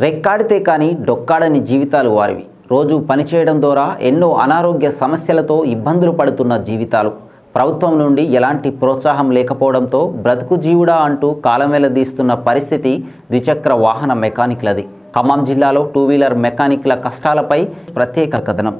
రెక్కాడితే కానీ డొక్కాడని జీవితాలు వారివి. రోజు పనిచేయడం ద్వారా ఎన్నో అనారోగ్య సమస్యలతో ఇబ్బందులు పడుతున్న జీవితాలు. ప్రభుత్వం నుండి ఎలాంటి ప్రోత్సాహం లేకపోవడంతో బ్రతుకు జీవుడా అంటూ కాలం వెల్లదీస్తున్న పరిస్థితి ద్విచక్ర వాహన మెకానిక్లది. ఖమ్మం జిల్లాలో 2 వీలర్ మెకానిక్ల కష్టాలపై ప్రత్యేక కథనం.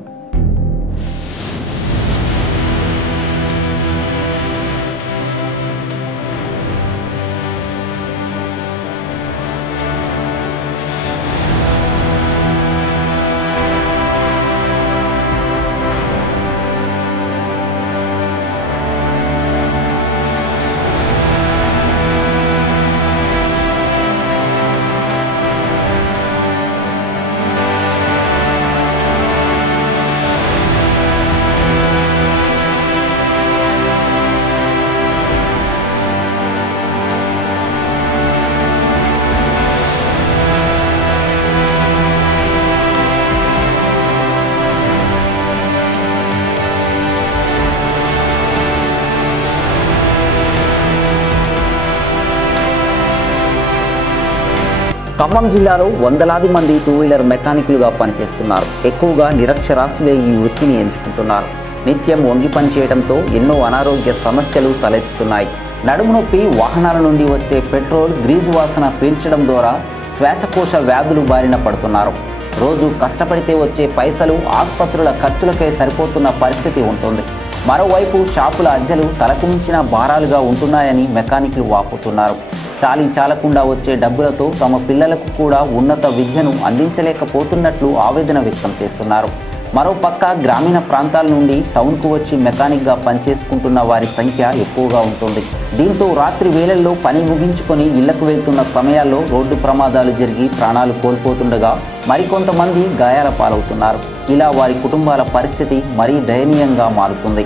ఖమ్మం జిల్లాలో వందలాది మంది 2 వీలర్ మెకానిక్లుగా పనిచేస్తున్నారు. ఎక్కువగా నిరక్షరాస్యులే ఈ వృత్తిని ఎంచుకుంటున్నారు. నిత్యం వంగి పనిచేయడంతో ఎన్నో అనారోగ్య సమస్యలు తలెత్తుతున్నాయి. నడుము నొప్పి, వాహనాల నుండి వచ్చే పెట్రోల్, గ్రీజు వాసన పీల్చడం ద్వారా శ్వాసకోశ వ్యాధులు బారిన పడుతున్నారు. రోజు కష్టపడితే వచ్చే పైసలు ఆసుపత్రుల ఖర్చులకే సరిపోతున్న పరిస్థితి ఉంటుంది. మరోవైపు షాపుల అద్దెలు తలకు మించిన భారాలుగా ఉంటున్నాయని మెకానిక్లు వాపోతున్నారు. చాలీ చాలకుండా వచ్చే డబ్బులతో తమ పిల్లలకు కూడా ఉన్నత విద్యను అందించలేకపోతున్నట్లు ఆవేదన వ్యక్తం చేస్తున్నారు. మరోపక్క గ్రామీణ ప్రాంతాల నుండి టౌన్కు వచ్చి మెకానిక్గా పనిచేసుకుంటున్న వారి సంఖ్య ఎక్కువగా ఉంటుంది. దీంతో రాత్రి వేళల్లో పని ముగించుకొని ఇళ్లకు వెళ్తున్న సమయాల్లో రోడ్డు ప్రమాదాలు జరిగి ప్రాణాలు కోల్పోతుండగా మరికొంతమంది గాయాల పాలవుతున్నారు. ఇలా వారి కుటుంబాల పరిస్థితి మరీ దయనీయంగా మారుతుంది.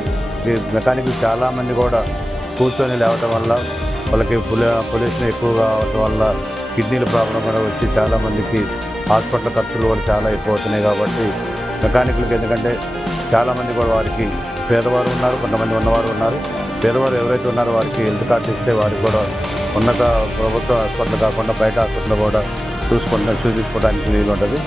మెకానిక్లు చాలామంది కూడా కూర్చొని లేవటం వల్ల వాళ్ళకి పొల్యూషన్ ఎక్కువగా అవటం వల్ల కిడ్నీల ప్రాబ్లం కూడా వచ్చి చాలామందికి హాస్పిటల్ ఖర్చులు కూడా చాలా ఎక్కువ అవుతున్నాయి. కాబట్టి మెకానిక్లకి ఎందుకంటే చాలామంది కూడా వారికి పేదవారు ఉన్నారు, కొంతమంది ఉన్నవారు ఉన్నారు. పేదవారు ఎవరైతే ఉన్నారో వారికి హెల్త్ కార్డు ఇస్తే వారికి కూడా ఉన్నత ప్రభుత్వ హాస్పిటల్ కాకుండా బయట హాస్పిటల్ కూడా చూపించుకోవడానికి వీలు ఉంటుంది.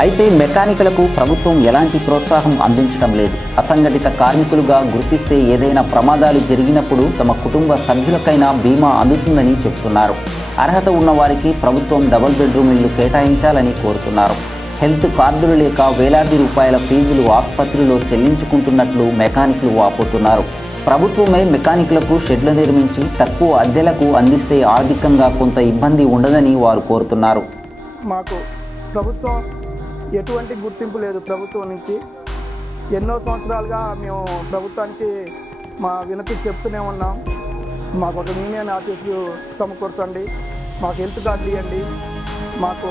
అయితే మెకానికులకు ప్రభుత్వం ఎలాంటి ప్రోత్సాహం అందించడం లేదు. అసంఘటిత కార్మికులుగా గుర్తిస్తే ఏదైనా ప్రమాదాలు జరిగినప్పుడు తమ కుటుంబ సభ్యులకైనా బీమా అందుతుందని చెబుతున్నారు. అర్హత ఉన్న వారికి ప్రభుత్వం డబుల్ బెడ్రూమ్ ఇళ్లు కేటాయించాలని కోరుతున్నారు. హెల్త్ కార్డులు లేక వేలాది రూపాయల ఫీజులు ఆసుపత్రిలో చెల్లించుకుంటున్నట్లు మెకానిక్లు వాపోతున్నారు. ప్రభుత్వమే మెకానిక్లకు షెడ్లు నిర్మించి తక్కువ అద్దెలకు అందిస్తే ఆర్థికంగా కొంత ఇబ్బంది ఉండదని వారు కోరుతున్నారు. మాకు ప్రభుత్వం ఎటువంటి గుర్తింపు లేదు. ప్రభుత్వం నుంచి ఎన్నో సంవత్సరాలుగా మేము ప్రభుత్వానికి మా వినతి చెప్తూనే ఉన్నాం. మాకు ఒక యూనియన్ ఆఫీసు సమకూర్చండి, మాకు హెల్త్ కార్డులు ఇవ్వండి, మాకు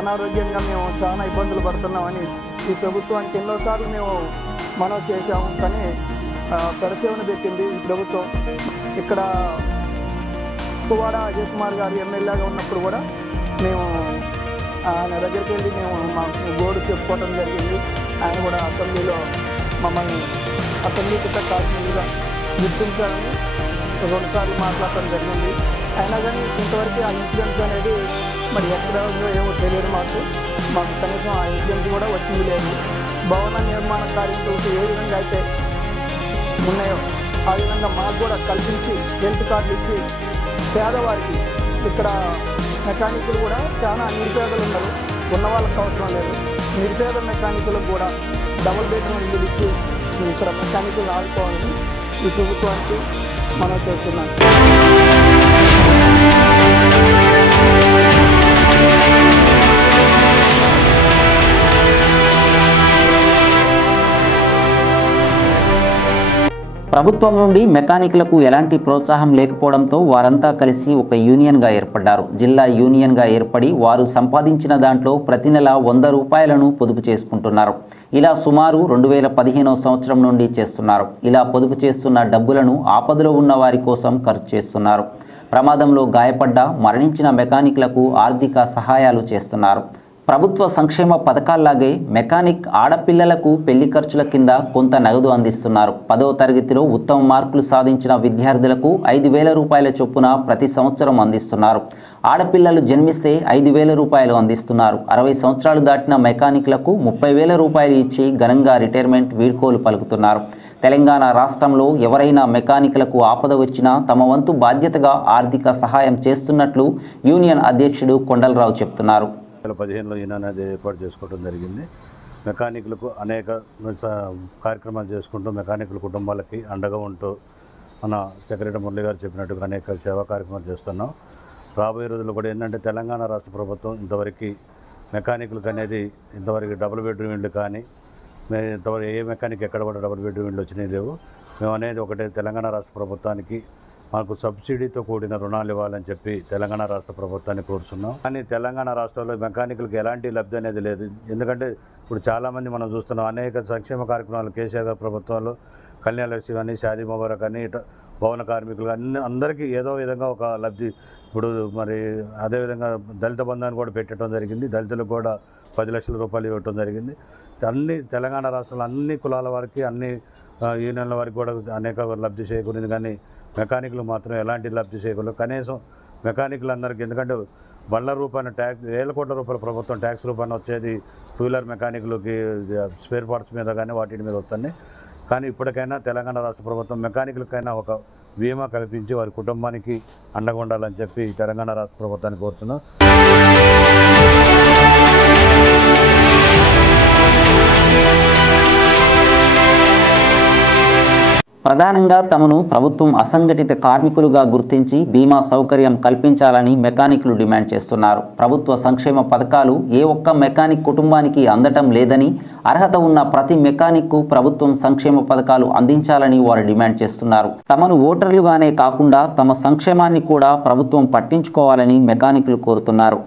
అనారోగ్యంగా మేము చాలా ఇబ్బందులు పడుతున్నామని ఈ ప్రభుత్వానికి ఎన్నోసార్లు మేము మనవి చేసాము. కానీ పెడచెవిన పెట్టింది ఈ ప్రభుత్వం. ఇక్కడ పువ్వాడ అజయ్ కుమార్ గారు ఎమ్మెల్యేగా ఉన్నప్పుడు కూడా మేము ఆయన దగ్గరికి వెళ్ళి మేము మా గోడు చెప్పుకోవడం జరిగింది. ఆయన కూడా అసెంబ్లీలో మమ్మల్ని అసెంబ్లీకి కార్మికులుగా గుర్తించాలని 2 సార్లు మాట్లాడటం జరిగింది. అయినా కానీ ఇంతవరకు ఆ ఇన్సూరెన్స్ అనేది మరి ఎక్కడ ఉందో ఏమో తెలియదు. మాకు కనీసం ఆ ఇన్సూరెన్స్ కూడా వచ్చింది లేదు. భవన నిర్మాణ కార్మికులకు ఏ విధంగా అయితే ఉన్నాయో ఆ విధంగా మాకు కూడా కల్పించి హెల్త్ కార్డులు ఇచ్చి పేదవారికి ఇక్కడ మెకానికులు కూడా చాలా నిరుపేదలు ఉన్నారు. ఉన్న వాళ్ళకి అవసరం లేదు. నిరుపేద మెకానికులకు కూడా డబుల్ బెడ్రూమ్ ఇల్లు ఇచ్చి ఇక్కడ మెకానికులు ఆడుకోవాలని ఈ ప్రభుత్వానికి మనం చేస్తున్నాం. ప్రభుత్వం నుండి మెకానిక్లకు ఎలాంటి ప్రోత్సాహం లేకపోవడంతో వారంతా కలిసి ఒక యూనియన్గా ఏర్పడ్డారు. జిల్లా యూనియన్గా ఏర్పడి వారు సంపాదించిన దాంట్లో ప్రతి నెల 100 రూపాయలను పొదుపు చేసుకుంటున్నారు. ఇలా సుమారు 2015వ సంవత్సరం నుండి చేస్తున్నారు. ఇలా పొదుపు చేస్తున్న డబ్బులను ఆపదలో ఉన్న వారి కోసం ఖర్చు చేస్తున్నారు. ప్రమాదంలో గాయపడ్డ, మరణించిన మెకానిక్లకు ఆర్థిక సహాయాలు చేస్తున్నారు. ప్రభుత్వ సంక్షేమ పథకాల్లాగే మెకానిక్ ఆడపిల్లలకు పెళ్లి ఖర్చుల కింద కొంత నగదు అందిస్తున్నారు. 10వ తరగతిలో ఉత్తమ మార్కులు సాధించిన విద్యార్థులకు 5,000 రూపాయల చొప్పున ప్రతి సంవత్సరం అందిస్తున్నారు. ఆడపిల్లలు జన్మిస్తే 5,000 రూపాయలు అందిస్తున్నారు. 60 సంవత్సరాలు దాటిన మెకానిక్లకు 30,000 రూపాయలు ఇచ్చి ఘనంగా రిటైర్మెంట్ వీడ్కోలు పలుకుతున్నారు. తెలంగాణ రాష్ట్రంలో ఎవరైనా మెకానిక్లకు ఆపద వచ్చినా తమ వంతు బాధ్యతగా ఆర్థిక సహాయం చేస్తున్నట్లు యూనియన్ అధ్యక్షుడు కొండలరావు చెప్తున్నారు. 2015లో ఈయన అనేది ఏర్పాటు చేసుకోవడం జరిగింది. మెకానికులకు అనేక కార్యక్రమాలు చేసుకుంటూ మెకానికుల కుటుంబాలకి అండగా ఉంటూ మన సెక్రటరీ మురళి గారు చెప్పినట్టుగా అనేక సేవా కార్యక్రమాలు చేస్తున్నాం. రాబోయే రోజుల్లో కూడా ఏంటంటే తెలంగాణ రాష్ట్ర ప్రభుత్వం ఇంతవరకు మెకానికులకు అనేది ఇంతవరకు డబుల్ బెడ్రూమ్ ఇళ్ళు కానీ ఇంతవరకు ఏ మెకానిక్ ఎక్కడ కూడా డబుల్ బెడ్రూమ్ ఇళ్ళు వచ్చినాయి లేవు. మేము అనేది ఒకటే, తెలంగాణ రాష్ట్ర ప్రభుత్వానికి మాకు సబ్సిడీతో కూడిన రుణాలు ఇవ్వాలని చెప్పి తెలంగాణ రాష్ట్ర ప్రభుత్వాన్ని కోరుతున్నాం. కానీ తెలంగాణ రాష్ట్రంలో మెకానికులకు ఎలాంటి లబ్ధి అనేది లేదు. ఎందుకంటే ఇప్పుడు చాలామంది మనం చూస్తున్నాం, అనేక సంక్షేమ కార్యక్రమాలు కేసీఆర్ గారి ప్రభుత్వంలో కళ్యాణ లక్ష్మి అని, షాదీ ముబారక్ అని, భవన కార్మికులు అందరికీ ఏదో విధంగా ఒక లబ్ధి. ఇప్పుడు మరి అదేవిధంగా దళిత బంధాన్ని కూడా పెట్టడం జరిగింది. దళితులకు కూడా 10 లక్షల రూపాయలు ఇవ్వటం జరిగింది. అన్ని తెలంగాణ రాష్ట్రంలో అన్ని కులాల వారికి, అన్ని యూనియన్ల వారికి కూడా అనేక లబ్ధి చేకూరింది. కానీ మెకానికులు మాత్రం ఎలాంటి లబ్ధి చేకూరలేదు. కనీసం మెకానికులు అందరికీ, ఎందుకంటే బండ్ల రూపాయన ట్యాక్స్ 1,000 కోట్ల రూపాయల ప్రభుత్వం ట్యాక్స్ రూపాయన వచ్చేది 2 వీలర్ మెకానికులకి స్పేర్ పార్ట్స్ మీద కానీ వాటి మీద వస్తుంది. కానీ ఇప్పటికైనా తెలంగాణ రాష్ట్ర ప్రభుత్వం మెకానికులకైనా ఒక బీమా కల్పించి వారి కుటుంబానికి అండగా ఉండాలని చెప్పి తెలంగాణ రాష్ట్ర ప్రభుత్వాన్ని కోరుతున్నాం. ప్రధానంగా తమను ప్రభుత్వం అసంఘటిత కార్మికులుగా గుర్తించి బీమా సౌకర్యం కల్పించాలని మెకానికులు డిమాండ్ చేస్తున్నారు. ప్రభుత్వ సంక్షేమ పథకాలు ఏ ఒక్క మెకానిక్ కుటుంబానికి అందటం లేదని, అర్హత ఉన్న ప్రతి మెకానిక్కు ప్రభుత్వం సంక్షేమ పథకాలు అందించాలని వారు డిమాండ్ చేస్తున్నారు. తమను ఓటర్లుగానే కాకుండా తమ సంక్షేమాన్ని కూడా ప్రభుత్వం పట్టించుకోవాలని మెకానికులు కోరుతున్నారు.